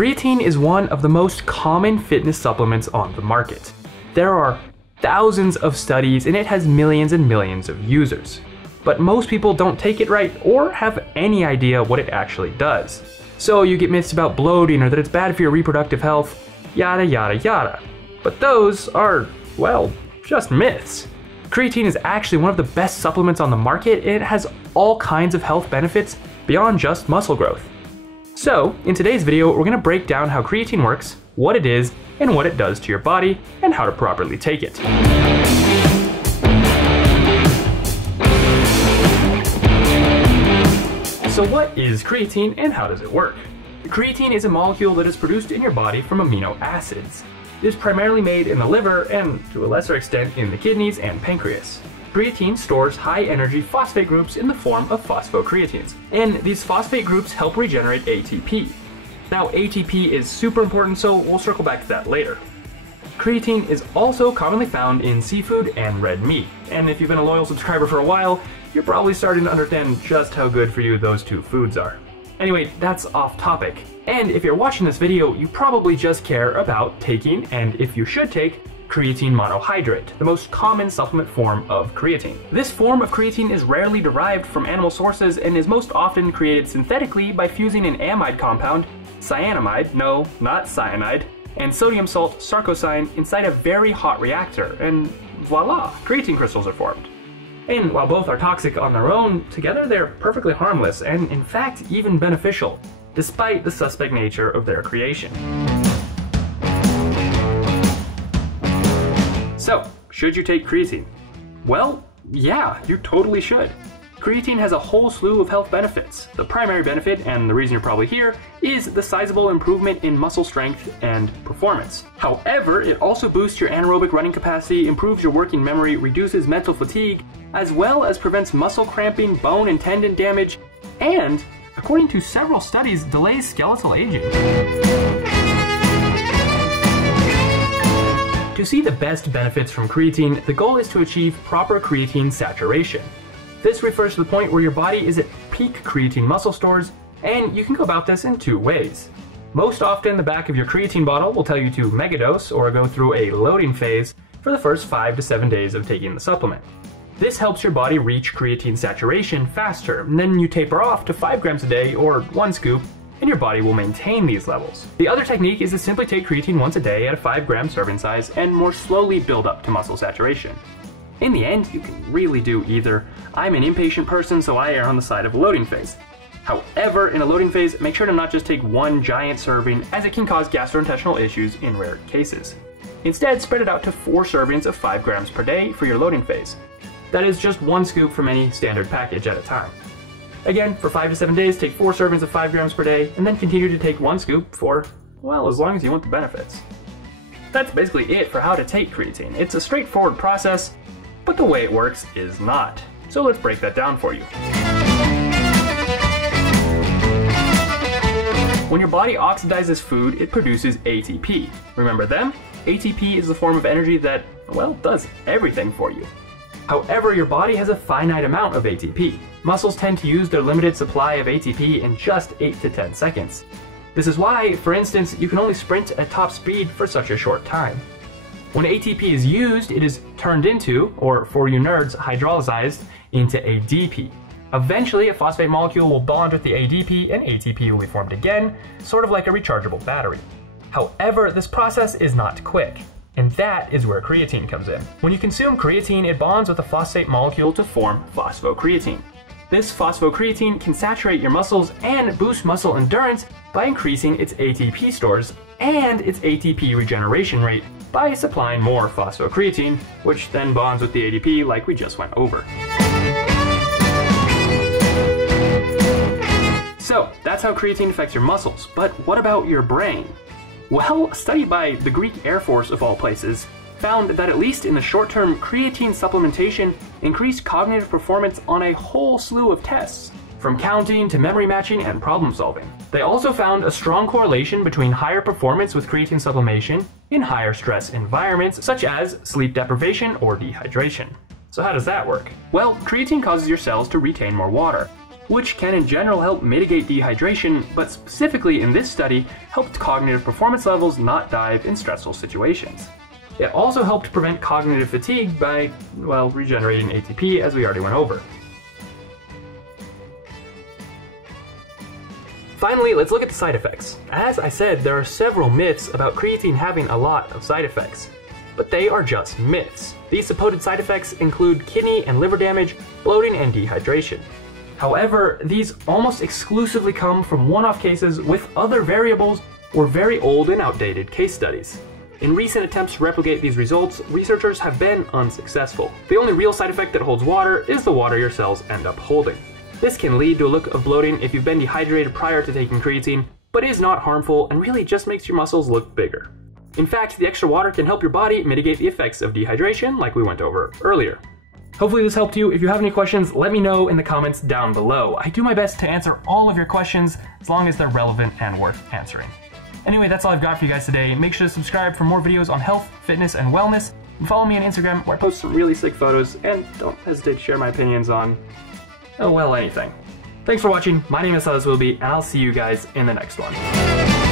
Creatine is one of the most common fitness supplements on the market. There are thousands of studies and it has millions and millions of users. But most people don't take it right or have any idea what it actually does. So you get myths about bloating or that it's bad for your reproductive health, yada yada yada. But those are, well, just myths. Creatine is actually one of the best supplements on the market and it has all kinds of health benefits beyond just muscle growth. So, in today's video, we're going to break down how creatine works, what it is, and what it does to your body, and how to properly take it. So what is creatine and how does it work? Creatine is a molecule that is produced in your body from amino acids. It is primarily made in the liver and, to a lesser extent, in the kidneys and pancreas. Creatine stores high-energy phosphate groups in the form of phosphocreatines, and these phosphate groups help regenerate ATP. Now, ATP is super important, so we'll circle back to that later. Creatine is also commonly found in seafood and red meat, and if you've been a loyal subscriber for a while, you're probably starting to understand just how good for you those two foods are. Anyway, that's off topic. And if you're watching this video, you probably just care about taking, and if you should take, creatine monohydrate, the most common supplement form of creatine. This form of creatine is rarely derived from animal sources and is most often created synthetically by fusing an amide compound, cyanamide, no, not cyanide, and sodium salt sarcosine inside a very hot reactor, and voila, creatine crystals are formed. And while both are toxic on their own, together they're perfectly harmless and in fact even beneficial, despite the suspect nature of their creation. So, should you take creatine? Well, yeah, you totally should. Creatine has a whole slew of health benefits. The primary benefit, and the reason you're probably here, is the sizable improvement in muscle strength and performance. However, it also boosts your anaerobic running capacity, improves your working memory, reduces mental fatigue, as well as prevents muscle cramping, bone and tendon damage, and, according to several studies, delays skeletal aging. To see the best benefits from creatine, the goal is to achieve proper creatine saturation. This refers to the point where your body is at peak creatine muscle stores, and you can go about this in two ways. Most often, the back of your creatine bottle will tell you to megadose or go through a loading phase for the first 5 to 7 days of taking the supplement. This helps your body reach creatine saturation faster, and then you taper off to 5 grams a day or 1 scoop, and your body will maintain these levels. The other technique is to simply take creatine once a day at a 5-gram serving size and more slowly build up to muscle saturation. In the end, you can really do either. I'm an impatient person, so I err on the side of a loading phase. However, in a loading phase, make sure to not just take one giant serving, as it can cause gastrointestinal issues in rare cases. Instead, spread it out to 4 servings of 5 grams per day for your loading phase. That is just 1 scoop from any standard package at a time. Again, for 5 to 7 days, take 4 servings of 5 grams per day, and then continue to take 1 scoop for, well, as long as you want the benefits. That's basically it for how to take creatine. It's a straightforward process, but the way it works is not. So let's break that down for you. When your body oxidizes food, it produces ATP. Remember them? ATP is the form of energy that, well, does everything for you. However, your body has a finite amount of ATP. Muscles tend to use their limited supply of ATP in just 8 to 10 seconds. This is why, for instance, you can only sprint at top speed for such a short time. When ATP is used, it is turned into, or for you nerds, hydrolyzed into ADP. Eventually, a phosphate molecule will bond with the ADP and ATP will be formed again, sort of like a rechargeable battery. However, this process is not quick. And that is where creatine comes in. When you consume creatine, it bonds with a phosphate molecule to form phosphocreatine. This phosphocreatine can saturate your muscles and boost muscle endurance by increasing its ATP stores and its ATP regeneration rate by supplying more phosphocreatine, which then bonds with the ADP like we just went over. So, that's how creatine affects your muscles, but what about your brain? Well, a study by the Greek Air Force, of all places, found that at least in the short term, creatine supplementation increased cognitive performance on a whole slew of tests, from counting to memory matching and problem solving. They also found a strong correlation between higher performance with creatine supplementation in higher stress environments, such as sleep deprivation or dehydration. So how does that work? Well, creatine causes your cells to retain more water. which can in general help mitigate dehydration, but specifically in this study, helped cognitive performance levels not dive in stressful situations. It also helped prevent cognitive fatigue by, well, regenerating ATP, as we already went over. Finally, let's look at the side effects. As I said, there are several myths about creatine having a lot of side effects. But they are just myths. These supposed side effects include kidney and liver damage, bloating, and dehydration. However, these almost exclusively come from one-off cases with other variables or very old and outdated case studies. In recent attempts to replicate these results, researchers have been unsuccessful. The only real side effect that holds water is the water your cells end up holding. This can lead to a look of bloating if you've been dehydrated prior to taking creatine, but is not harmful and really just makes your muscles look bigger. In fact, the extra water can help your body mitigate the effects of dehydration like we went over earlier. Hopefully this helped you. If you have any questions, let me know in the comments down below. I do my best to answer all of your questions as long as they're relevant and worth answering. Anyway, that's all I've got for you guys today. Make sure to subscribe for more videos on health, fitness, and wellness, and follow me on Instagram where I post some really sick photos, and don't hesitate to share my opinions on, oh well, anything. Thanks for watching. My name is Silas Willoughby, and I'll see you guys in the next one.